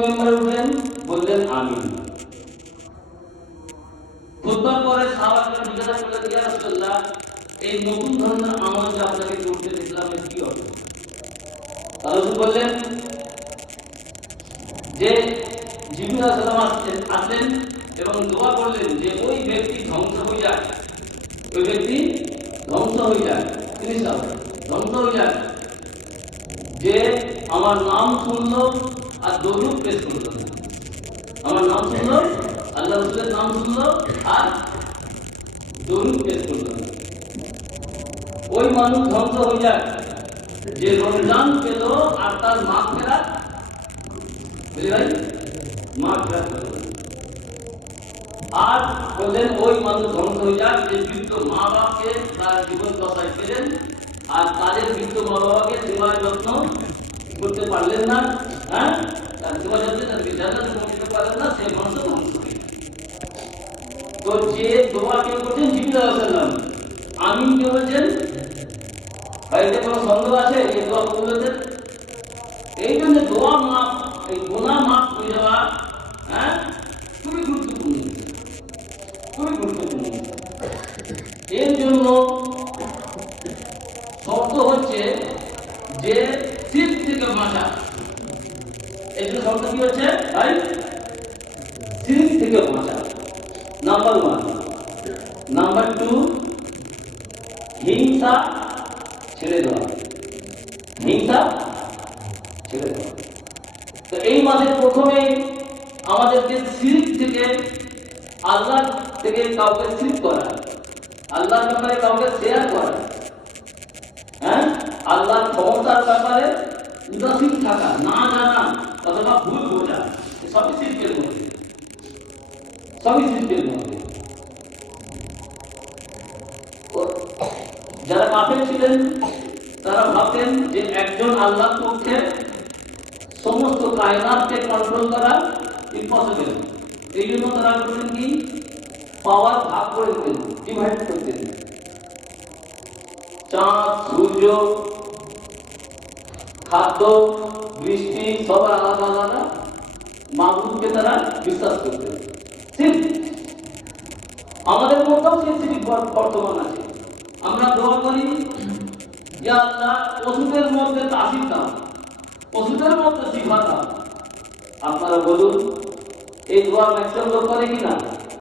মেম্বারে উঠলেন, বললেন আমিন। খুতবার পরে সাহাবারা জিজ্ঞাসা করলেন, ইয়া রাসূলুল্লাহ, এই নতুন ধরনের আমল যে আপনাকে করতে দেখলাম, এর কি অর্থ? রাসূল বললেন যে জিবরিল আলাইহিস সালাম আসলেন এবং দোয়া করলেন যে ওই ব্যক্তি ধ্বংস হয়ে যায়, ওই ব্যক্তি ধ্বংস হয়ে যায়, তিনি ধ্বংস হয়ে যায় যে আমার নাম শুনলো আর দরুদ পেশ করলো না। আমার নাম শুনলো, আল্লাহ রাসূলের নাম শুনলো আর দরুদ পেশ করলো না। ওই মানুষ ধ্বংস হয়ে যায় যে রমজান পেল আর তার মাগফিরাত, বুঝলি ভাই, মাগফিরাত পেল। আর বললেন ওই মানুষ ধ্বংস হয়ে যায় যে বৃদ্ধ মা বাপকে তার জীবন দশায় পেলেন আর তাদের বৃদ্ধ মা বাবাকে সেবার যত্ন করতে পারলেন না, হ্যাঁ, তার সেবা যত্ন তার বিদ্যালয় করতে পারলেন না, সেই মানুষ ধ্বংস হয়ে যায়। তো যে দোয়া কেউ করছেন জিবরিল আলাইহিস সালাম, আমিন কে বলছেন, ভাইতে কোনো সন্দেহ আছে এই দোয়া কবুলের? এই জন্য দোয়া মাফ, এই গুনাহ মাফ হয়ে যাওয়া, হ্যাঁ, খুবই গুরুত্বপূর্ণ, খুবই গুরুত্বপূর্ণ। এর জন্য শর্ত হচ্ছে যে শিরক থেকে বাঁচা। এই জন্য শর্ত কি হচ্ছে ভাই? শিরক থেকে বাঁচা, নাম্বার 1। নাম্বার 2, হিংসা ছেড়ে দেওয়া, হিংসা ছেড়ে দেওয়া। তো এই মাসের প্রথমেই আমাদেরকে শিরক থেকে, আল্লাহ থেকে কাউকে শিরক করা, আল্লাহর ব্যাপারে কাউকে শেয়ার করা, হ্যাঁ, আল্লাহর ক্ষমতার ব্যাপারে উদাসীন থাকা, না জানা অথবা ভুল বোঝা, সবই শিরকের মধ্যে, সবই শিরকের মধ্যে। যারা কাফের ছিলেন তারা ভাবতেন যে একজন আল্লাহর পক্ষে সমস্ত কায়নাতকে কন্ট্রোল করা ইম্পসিবল। এই জন্য তারা করতেন কি, পাওয়ার ভাগ করে দিতেন, ডিভাইড করতেন। চাঁদ, সূর্য, খাদ্য, বৃষ্টি সব আলাদা আলাদা মাবুদকে তারা বিশ্বাস করতেন। ঠিক আমাদের মধ্যেও সেই শিরক বর্তমান আছে। আমরা দোয়া করি, ইয়া আল্লাহ পশুদের মধ্যে তাসির দাও, পশুদের মধ্যে সিফা দাও। আপনারা বলুন এই দোয়া ম্যাক্সিমাম লোক করে কিনা?